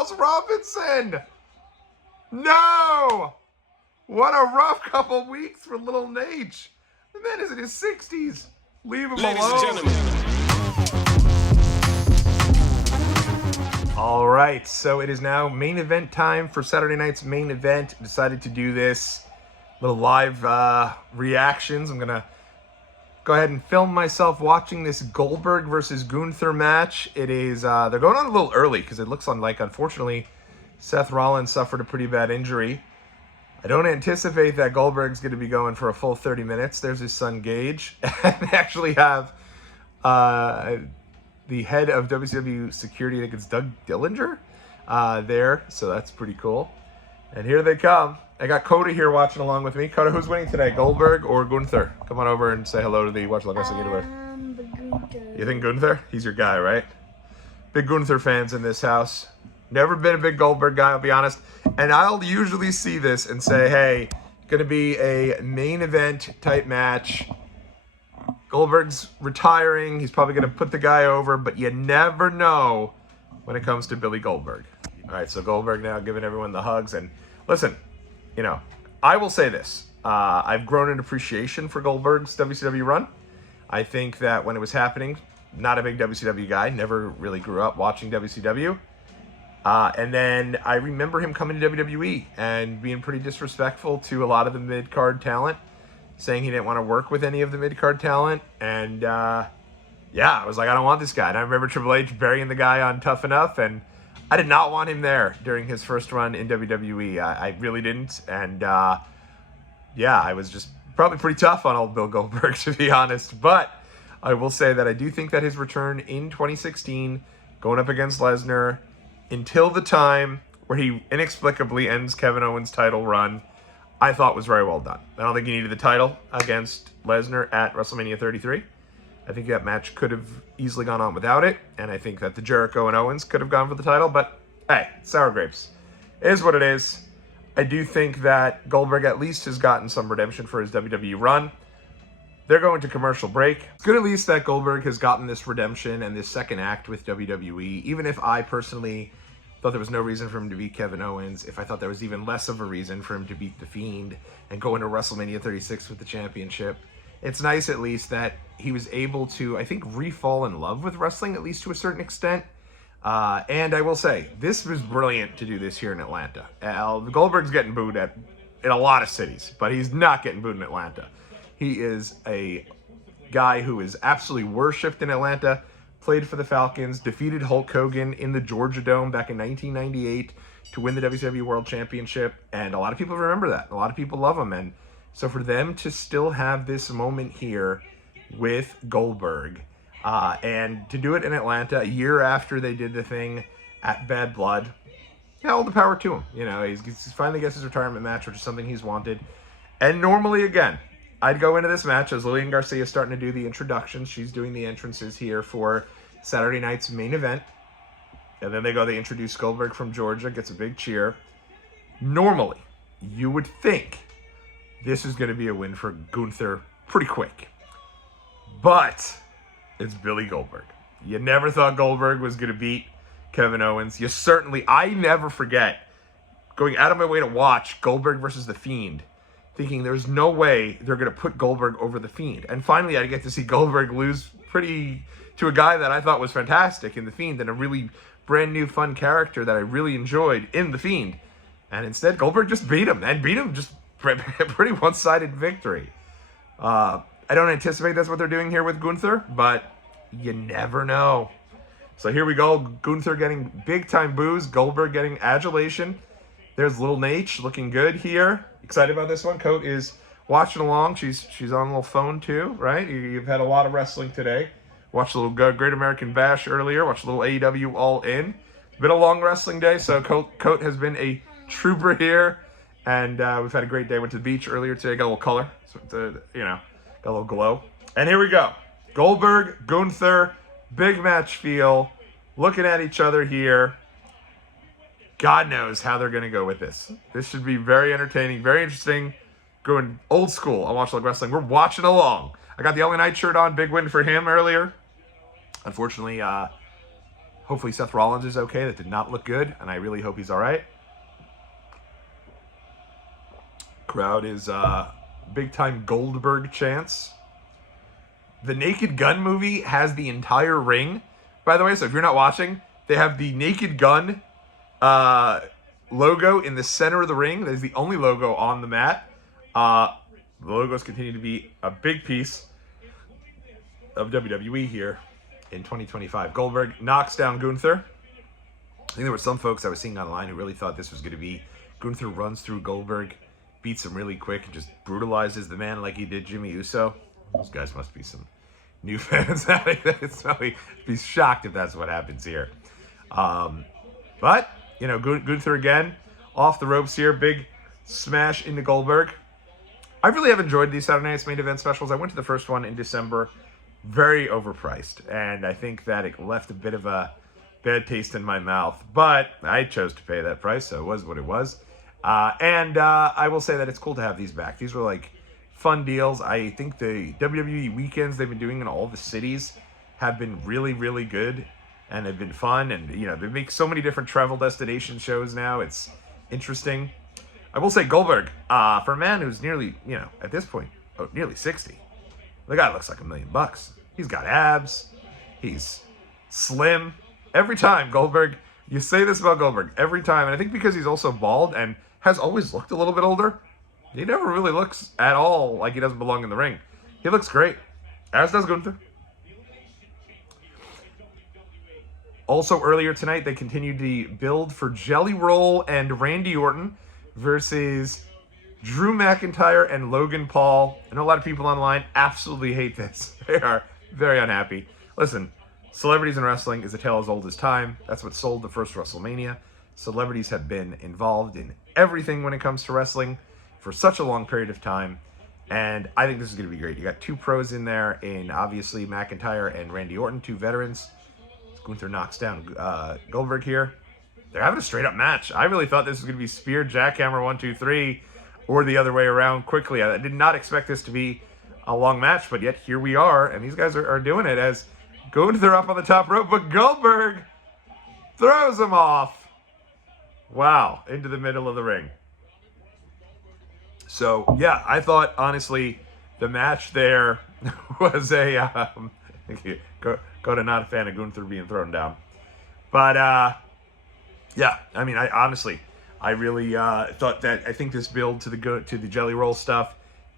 Miles Robinson. No! What a rough couple weeks for little Nate. The man is in his 60s. Leave him alone. Ladies and gentlemen. All right, so it is now main event time for Saturday night's main event. Decided to do this little live reactions. I'm going to go ahead and film myself watching this Goldberg versus Gunther match. It is, they're going on a little early because it looks like, unfortunately, Seth Rollins suffered a pretty bad injury. I don't anticipate that Goldberg's going to be going for a full 30 minutes. There's his son, Gage. And they actually have the head of WCW security, I think it's Doug Dillinger, there. So that's pretty cool. And here they come. I got Coda here watching along with me. Coda, who's winning today, Goldberg or Gunther? Come on over and say hello to the Watch Along Wrestling Universe. Gunther. You think Gunther? He's your guy, right? Big Gunther fans in this house. Never been a big Goldberg guy, I'll be honest. And I'll usually see this and say, hey, gonna be a main event type match. Goldberg's retiring. He's probably gonna put the guy over, but you never know when it comes to Billy Goldberg. All right, so Goldberg now giving everyone the hugs. And listen, you know, I will say this. I've grown an appreciation for Goldberg's WCW run. I think that when it was happening, not a big WCW guy, never really grew up watching WCW. And then I remember him coming to WWE and being pretty disrespectful to a lot of the mid-card talent, saying he didn't want to work with any of the mid-card talent. And yeah, I was like, I don't want this guy. And I remember Triple H burying the guy on Tough Enough, and I did not want him there during his first run in WWE. I really didn't. And yeah, I was just probably pretty tough on old Bill Goldberg, to be honest. But I will say that I do think that his return in 2016, going up against Lesnar, until the time where he inexplicably ends Kevin Owens' title run, I thought was very well done. I don't think he needed the title against Lesnar at WrestleMania 33. I think that match could have easily gone on without it, and I think that the Jericho and Owens could have gone for the title, but hey, sour grapes. It is what it is. I do think that Goldberg at least has gotten some redemption for his WWE run. They're going to commercial break. It's good at least that Goldberg has gotten this redemption and this second act with WWE, even if I personally thought there was no reason for him to beat Kevin Owens, if I thought there was even less of a reason for him to beat The Fiend and go into WrestleMania 36 with the championship. It's nice at least that he was able to, I think, re-fall in love with wrestling, at least to a certain extent. And I will say, this was brilliant to do this here in Atlanta. Goldberg's getting booed in a lot of cities, but he's not getting booed in Atlanta. He is a guy who is absolutely worshipped in Atlanta, played for the Falcons, defeated Hulk Hogan in the Georgia Dome back in 1998 to win the WCW World Championship, and a lot of people remember that. A lot of people love him, and so for them to still have this moment here with Goldberg, and to do it in Atlanta a year after they did the thing at Bad Blood, yeah, all the power to him. You know, he finally gets his retirement match, which is something he's wanted. And normally, again, I'd go into this match as Lillian Garcia is starting to do the introductions. She's doing the entrances here for Saturday night's main event. And then they introduce Goldberg from Georgia, gets a big cheer. Normally, you would think this is going to be a win for Gunther pretty quick. But it's Billy Goldberg. You never thought Goldberg was going to beat Kevin Owens. I never forget going out of my way to watch Goldberg versus The Fiend, thinking there's no way they're going to put Goldberg over The Fiend. And finally, I get to see Goldberg lose to a guy that I thought was fantastic in The Fiend and a really brand new fun character that I really enjoyed in The Fiend. And instead, Goldberg just beat him, and beat him just pretty one-sided victory. I don't anticipate that's what they're doing here with Gunther, but you never know. So here we go. Gunther getting big-time boos. Goldberg getting adulation. There's little Nate looking good here. Excited about this one. Coat is watching along. She's on a little phone too, right? You've had a lot of wrestling today. Watched a little Great American Bash earlier. Watched a little AEW All In. Been a long wrestling day, so Coat has been a trooper here. And we've had a great day. Went to the beach earlier today. Got a little color. So, got a little glow. And here we go. Goldberg, Gunther, big match feel. Looking at each other here. God knows how they're going to go with this. This should be very entertaining, very interesting. Going old school on Watch Like Wrestling. We're watching along. I got the LA Knight shirt on. Big win for him earlier. Unfortunately, Hopefully Seth Rollins is okay. That did not look good, and I really hope he's all right. Crowd is big-time Goldberg chants. The Naked Gun movie has the entire ring, by the way, so if you're not watching, they have the Naked Gun logo in the center of the ring. That is the only logo on the mat. The logos continue to be a big piece of WWE here in 2025. Goldberg knocks down Gunther. I think there were some folks I was seeing online who really thought this was going to be Gunther runs through Goldberg, beats him really quick, and just brutalizes the man like he did Jimmy Uso. Those guys must be some new fans. I'd be shocked if that's what happens here. But, you know, Gunther again, off the ropes here. Big smash into Goldberg. I really have enjoyed these Saturday Night's Main Event specials. I went to the first one in December. Very overpriced. And I think that it left a bit of a bad taste in my mouth. But I chose to pay that price, so it was what it was. I will say that it's cool to have these back. These were like fun deals. I think the WWE weekends they've been doing in all the cities have been really, really good. And they've been fun. And, you know, they make so many different travel destination shows now. It's interesting. I will say Goldberg, for a man who's nearly, you know, at this point, nearly 60, the guy looks like $1 million. He's got abs. He's slim. Every time, Goldberg, you say this about Goldberg, every time, and I think because he's also bald and has always looked a little bit older, he never really looks at all like he doesn't belong in the ring. He looks great, as does Gunther. Also, earlier tonight, they continued the build for Jelly Roll and Randy Orton versus Drew McIntyre and Logan Paul. I know a lot of people online absolutely hate this. They are very unhappy. Listen, celebrities in wrestling is a tale as old as time. That's what sold the first WrestleMania. Celebrities have been involved in everything when it comes to wrestling for such a long period of time. And I think this is going to be great. You got two pros in there, in obviously McIntyre and Randy Orton, two veterans. Gunther knocks down Goldberg here. They're having a straight-up match. I really thought this was going to be spear, jackhammer, 1, 2, 3, or the other way around quickly. I did not expect this to be a long match, but yet here we are, and these guys are doing it as Gunther up on the top rope, but Goldberg throws him off. Wow, into the middle of the ring. So, yeah, I thought, honestly, the match there was a... go to not a fan of Gunther being thrown down. But, yeah, I mean, I really thought that, I think this build to the Jelly Roll stuff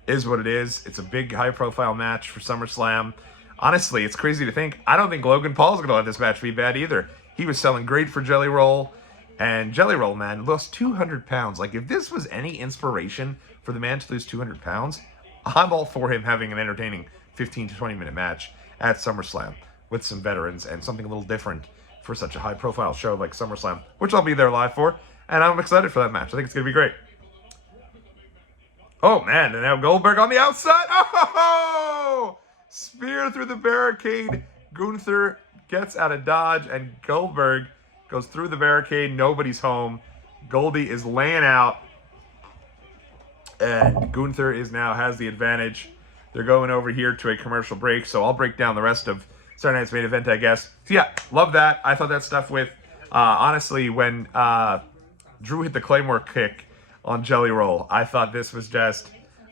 is what it is. It's a big, high-profile match for SummerSlam. Honestly, it's crazy to think. I don't think Logan Paul's going to let this match be bad either. He was selling great for Jelly Roll. And Jelly Roll, man, lost 200 pounds. Like, if this was any inspiration for the man to lose 200 pounds, I'm all for him having an entertaining 15 to 20-minute match at SummerSlam with some veterans and something a little different for such a high-profile show like SummerSlam, which I'll be there live for. And I'm excited for that match. I think it's going to be great. Oh, man, and now Goldberg on the outside. Oh! Spear through the barricade. Gunther gets out of dodge, and Goldberg goes through the barricade. Nobody's home. Goldie is laying out, and Gunther has the advantage. They're going over here to a commercial break, so I'll break down the rest of Saturday Night's Main Event, I guess. So, yeah, love that. I thought that stuff with, honestly, when Drew hit the Claymore kick on Jelly Roll, I thought this was just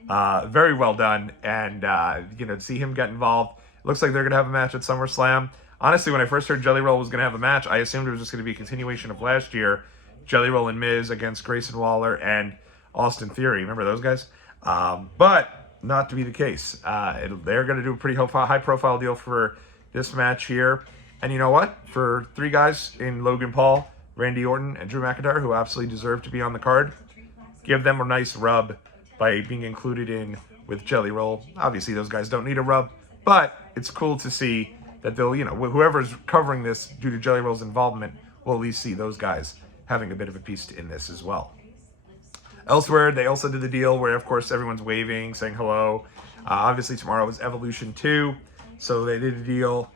very well done. And, to see him get involved, it looks like they're going to have a match at SummerSlam. Honestly, when I first heard Jelly Roll was going to have a match, I assumed it was just going to be a continuation of last year. Jelly Roll and Miz against Grayson Waller and Austin Theory. Remember those guys? But not to be the case. They're going to do a pretty high-profile deal for this match here. And you know what? For three guys in Logan Paul, Randy Orton, and Drew McIntyre, who absolutely deserve to be on the card, give them a nice rub by being included in with Jelly Roll. Obviously, those guys don't need a rub, but it's cool to see that they'll, whoever's covering this due to Jelly Roll's involvement will at least see those guys having a bit of a piece in this as well. Elsewhere, they also did the deal where, of course, everyone's waving, saying hello. Obviously, tomorrow is Evolution 2, so they did a deal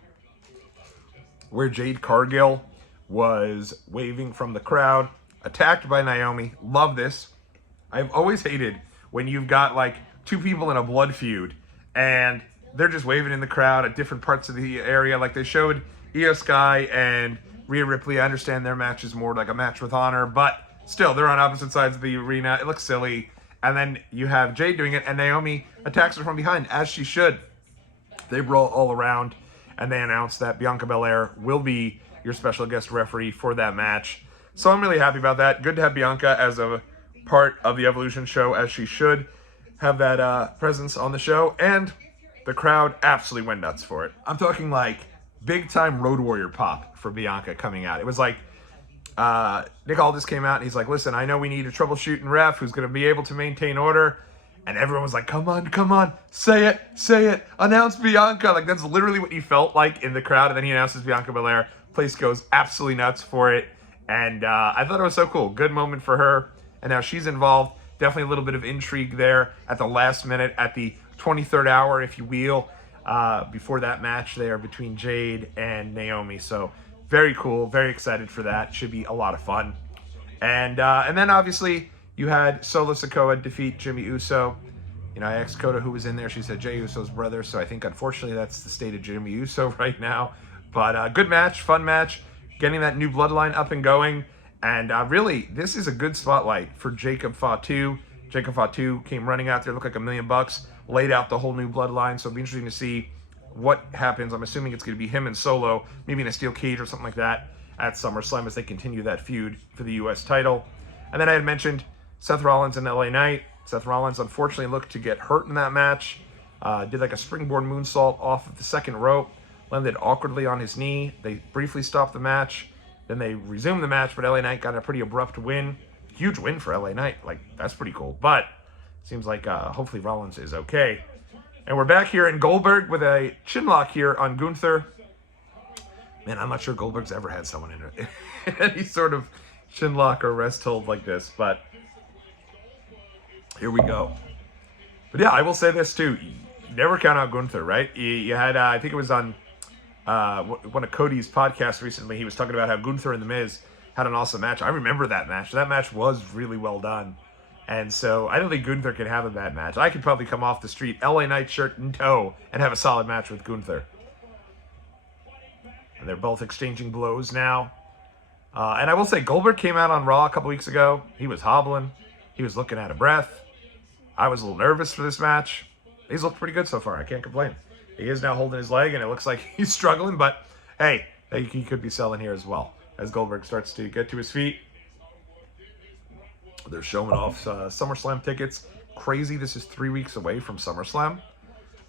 where Jade Cargill was waving from the crowd, attacked by Naomi. Love this. I've always hated when you've got, like, two people in a blood feud, and they're just waving in the crowd at different parts of the area. Like, they showed Io Sky and Rhea Ripley, I understand their match is more like a match with honor, but still, they're on opposite sides of the arena. It looks silly. And then you have Jade doing it, and Naomi attacks her from behind, as she should. They roll all around, and they announce that Bianca Belair will be your special guest referee for that match. So I'm really happy about that. Good to have Bianca as a part of the Evolution show, as she should have that presence on the show. And the crowd absolutely went nuts for it. I'm talking like big-time Road Warrior pop for Bianca coming out. It was like Nick Aldis came out, and he's like, listen, I know we need a troubleshooting ref who's going to be able to maintain order. And everyone was like, come on, say it, announce Bianca. Like, that's literally what he felt like in the crowd. And then he announces Bianca Belair. Place goes absolutely nuts for it. And I thought it was so cool. Good moment for her. And now she's involved. Definitely a little bit of intrigue there at the last minute, at the 23rd hour, if you will, before that match there between Jade and Naomi. So very cool. Very excited for that. Should be a lot of fun. And then obviously you had Solo Sikoa defeat Jimmy Uso. You know, I asked Coda who was in there. She said Jey Uso's brother. So I think, unfortunately, that's the state of Jimmy Uso right now. But good match, fun match. Getting that new bloodline up and going. And really, this is a good spotlight for Jacob Fatu. Jacob Fatu came running out there, looked like $1 million, laid out the whole new bloodline. So it'll be interesting to see what happens. I'm assuming it's going to be him and Solo, maybe in a steel cage or something like that at SummerSlam as they continue that feud for the U.S. title. And then I had mentioned Seth Rollins and LA Knight. Seth Rollins unfortunately looked to get hurt in that match. Did like a springboard moonsault off of the second rope. Landed awkwardly on his knee. They briefly stopped the match. Then they resumed the match, but LA Knight got a pretty abrupt win. Huge win for LA Knight. Like, that's pretty cool. But seems like hopefully Rollins is okay. And we're back here in Goldberg with a chinlock here on Gunther. Man, I'm not sure Goldberg's ever had someone in any sort of chinlock or rest hold like this, but here we go. But yeah, I will say this too. You never count out Gunther, right? You had, I think it was on one of Cody's podcasts recently, he was talking about how Gunther and The Miz had an awesome match. I remember that match. That match was really well done. And so I don't think Gunther can have a bad match. I could probably come off the street, LA Knight shirt in tow, and have a solid match with Gunther. And they're both exchanging blows now. And I will say, Goldberg came out on Raw a couple weeks ago. He was hobbling. He was looking out of breath. I was a little nervous for this match. He's looked pretty good so far. I can't complain. He is now holding his leg, and it looks like he's struggling. But, hey, he could be selling here as well as Goldberg starts to get to his feet. They're showing off SummerSlam tickets. Crazy, this is 3 weeks away from SummerSlam.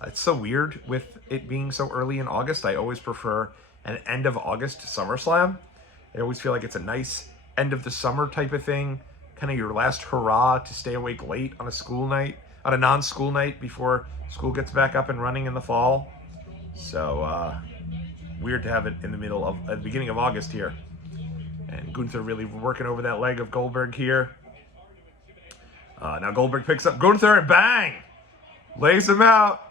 It's so weird with it being so early in August. I always prefer an end of August SummerSlam. I always feel like it's a nice end of the summer type of thing. Kind of your last hurrah to stay awake late on a school night, on a non-school night before school gets back up and running in the fall. So, weird to have it in the middle of, at the beginning of August here. And Gunther really working over that leg of Goldberg here. Now Goldberg picks up Gunther and bang! Lays him out.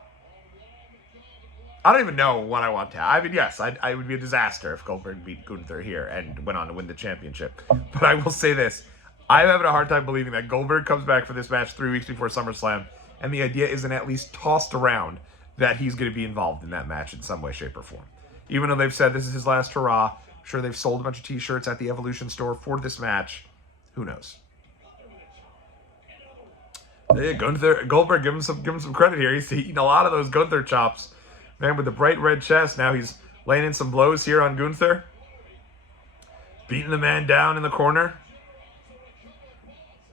I don't even know what I want to. I mean, yes, I would be a disaster if Goldberg beat Gunther here and went on to win the championship. But I will say this. I'm having a hard time believing that Goldberg comes back for this match 3 weeks before SummerSlam, and the idea isn't at least tossed around that he's going to be involved in that match in some way, shape, or form. Even though they've said this is his last hurrah, I'm sure they've sold a bunch of t-shirts at the Evolution store for this match. Who knows? Hey, Goldberg, give him some credit here. He's eating a lot of those Gunther chops. Man with the bright red chest. Now he's laying in some blows here on Gunther. Beating the man down in the corner.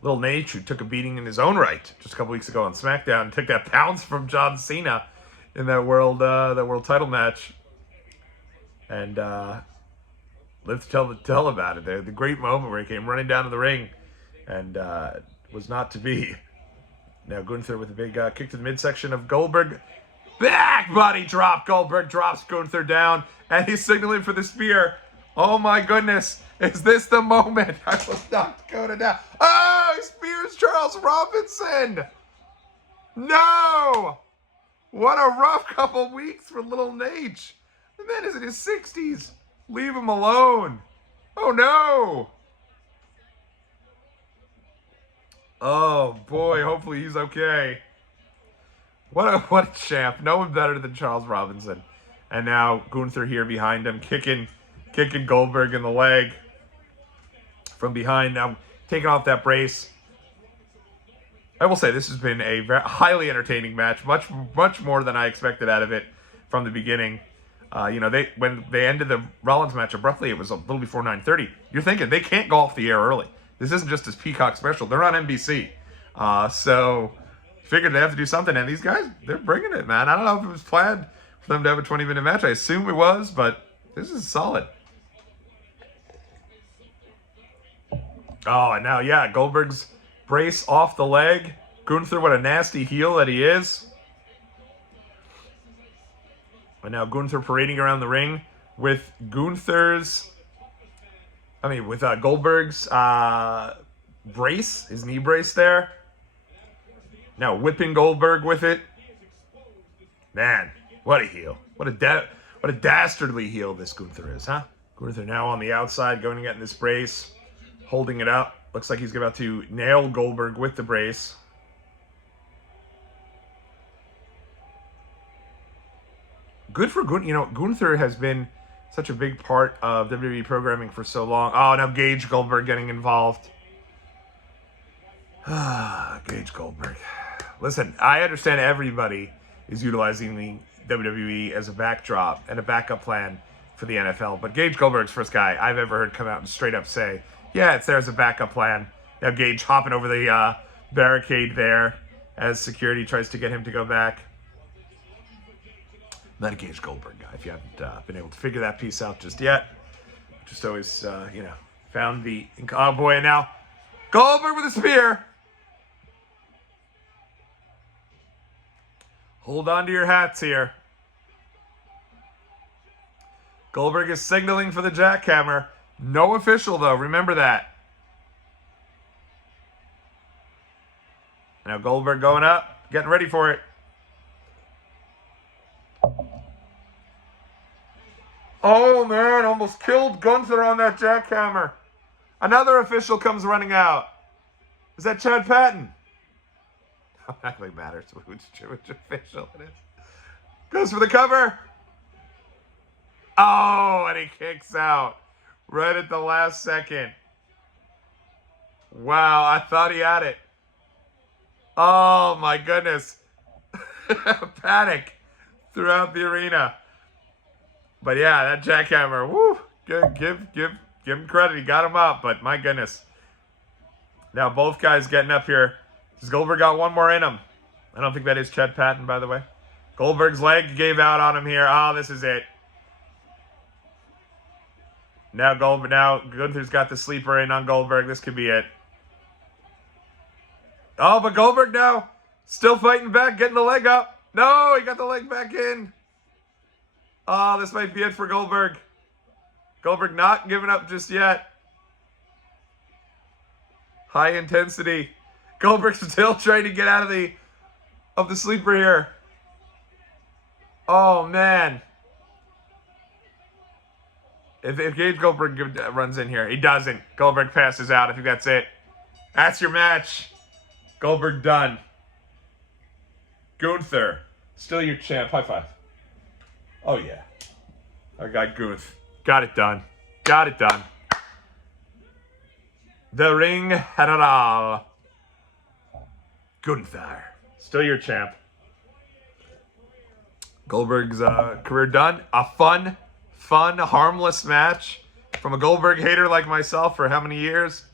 Little Nate, who took a beating in his own right just a couple weeks ago on SmackDown, and took that pounce from John Cena in that world title match. And lived to tell about it. The great moment where he came running down to the ring and was not to be. Now Gunther with a big kick to the midsection of Goldberg. Back body drop. Goldberg drops Gunther down, and he's signaling for the spear. Oh my goodness. Is this the moment? I was knocked Dakota down. Oh, he spears Charles Robinson. No. What a rough couple weeks for little Nate. The man is in his 60s. Leave him alone. Oh no. Oh boy, hopefully he's okay. What a champ. No one better than Charles Robinson. And now Gunther here behind him, kicking Kicking Goldberg in the leg from behind. Now taking off that brace. I will say this has been a very highly entertaining match, much more than I expected out of it from the beginning. When they ended the Rollins match abruptly, it was a little before 9:30. You're thinking they can't go off the air early. This isn't just this Peacock special. They're on NBC, so figured they have to do something. And these guys, they're bringing it, man. I don't know if it was planned for them to have a 20-minute match. I assume it was, but this is solid. Oh, and now, yeah, Goldberg's brace off the leg. Gunther, what a nasty heel that he is. And now Gunther parading around the ring with Goldberg's brace, his knee brace there. Now whipping Goldberg with it. Man, what a heel. What a dastardly heel this Gunther is, huh? Gunther now on the outside, going to get in this brace. Holding it up. Looks like he's about to nail Goldberg with the brace. Good for Gunther. Gunther has been such a big part of WWE programming for so long. Oh, now Gage Goldberg getting involved. Gage Goldberg. Listen, I understand everybody is utilizing the WWE as a backdrop and a backup plan for the NFL, but Gage Goldberg's first guy I've ever heard come out and straight up say, yeah, it's there as a backup plan. Now Gage hopping over the barricade there as security tries to get him to go back. Not a Gage Goldberg guy, if you haven't been able to figure that piece out just yet. Just always, found the... Oh, boy, and now Goldberg with a spear. Hold on to your hats here. Goldberg is signaling for the jackhammer. No official, though. Remember that. Now Goldberg going up, getting ready for it. Oh, man, almost killed Gunther on that jackhammer. Another official comes running out. Is that Chad Patton? That really matters which official it is. Goes for the cover. Oh, and he kicks out right at the last second. Wow, I thought he had it. Oh, my goodness. Panic throughout the arena. But yeah, that jackhammer, woo, give him credit. He got him up, but my goodness. Now both guys getting up here. Does Goldberg got one more in him? I don't think that is Chad Patton, by the way. Goldberg's leg gave out on him here. Oh, this is it. Now Gunther's got the sleeper in on Goldberg. This could be it. Oh, but Goldberg now still fighting back, getting the leg up. No, he got the leg back in. Oh, this might be it for Goldberg. Goldberg not giving up just yet. High intensity. Goldberg still trying to get out of the sleeper here. Oh, man. If Gage Goldberg runs in here, he doesn't. Goldberg passes out. I think that's it. That's your match. Goldberg done. Gunther, still your champ. High five. Oh, yeah. Our guy Gunther. Got it done. Got it done. The ring had it all. Gunther, still your champ. Goldberg's career done. A fun, harmless match from a Goldberg hater like myself for how many years?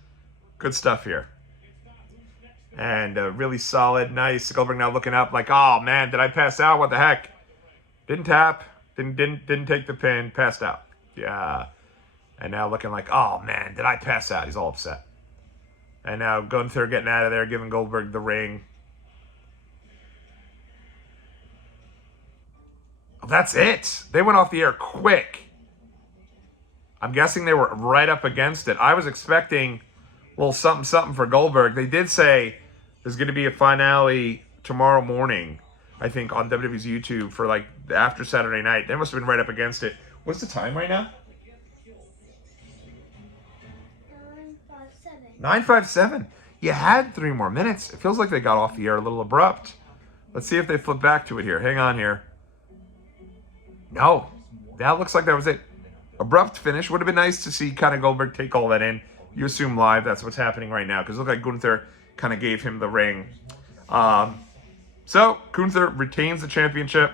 Good stuff here. And really solid, nice. Goldberg now looking up like, oh man, did I pass out? What the heck? Didn't tap. Didn't take the pin. Passed out. Yeah. And now looking like, oh man, did I pass out? He's all upset. And now Gunther getting out of there, giving Goldberg the ring. Oh, that's it. They went off the air quick. I'm guessing they were right up against it. I was expecting a little something for Goldberg. They did say there's going to be a finale tomorrow morning, I think, on WWE's YouTube for like after Saturday night. They must have been right up against it. What's the time right now? 9:57. You had 3 more minutes. It feels like they got off the air a little abrupt. Let's see if they flip back to it here. Hang on here. No. That looks like that was it. abrupt finish. Would have been nice to see kind of Goldberg take all that in. You assume live that's what's happening right now, because it looked like Gunther kind of gave him the ring. So Gunther retains the championship.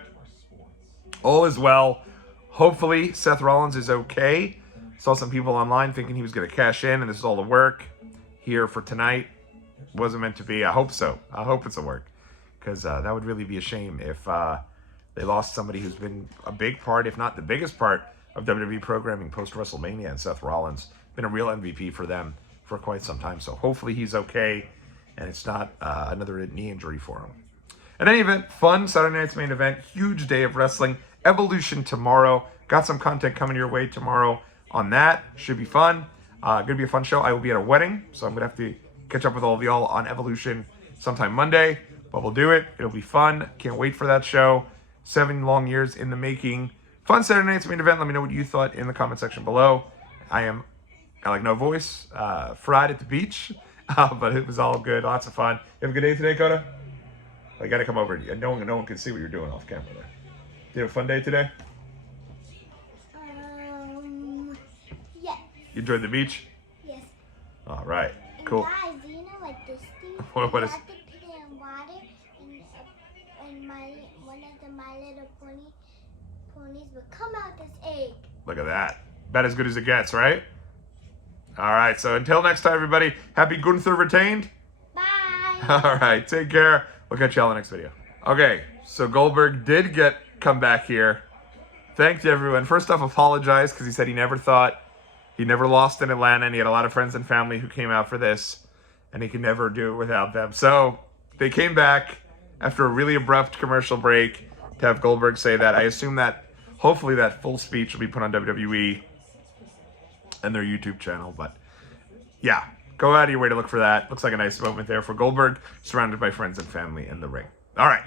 All is well. Hopefully Seth Rollins is okay. Saw some people online thinking he was going to cash in and this is all the work here for tonight. Wasn't meant to be. I hope so. I hope it's a work, because that would really be a shame if they lost somebody who's been a big part, if not the biggest part, of WWE programming post-WrestleMania, and Seth Rollins. Been a real MVP for them for quite some time. So hopefully he's okay and it's not another knee injury for him. In any event, fun Saturday night's main event. Huge day of wrestling. Evolution tomorrow. Got some content coming your way tomorrow on that. Should be fun. Gonna be a fun show. I will be at a wedding, so I'm gonna have to catch up with all of y'all on Evolution sometime Monday. But we'll do it. It'll be fun. Can't wait for that show. 7 long years in the making. Fun Saturday night's main event. Let me know what you thought in the comment section below. I like no voice. Fried at the beach, but it was all good. Lots of fun. You have a good day today, Coda? I got to come over. No one can see what you're doing off camera there. You have a fun day today? Yes. You enjoyed the beach? Yes. All right. Cool. Guys, do you know like this thing? What is? You have to put it in water, and one of the My Little ponies will come out this egg. Look at that. About as good as it gets, right? All right. So until next time, everybody. Happy Gunther retained. Bye. All right. Take care. We'll catch y'all in the next video. Okay. So Goldberg did come back here. Thanked everyone. First off, apologized because he said he never lost in Atlanta, and he had a lot of friends and family who came out for this, and he could never do it without them. So they came back after a really abrupt commercial break to have Goldberg say that. I assume that hopefully that full speech will be put on WWE and their YouTube channel. But yeah, go out of your way to look for that. Looks like a nice moment there for Goldberg, surrounded by friends and family in the ring. All right,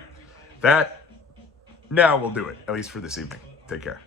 that now will do it, at least for this evening. Take care.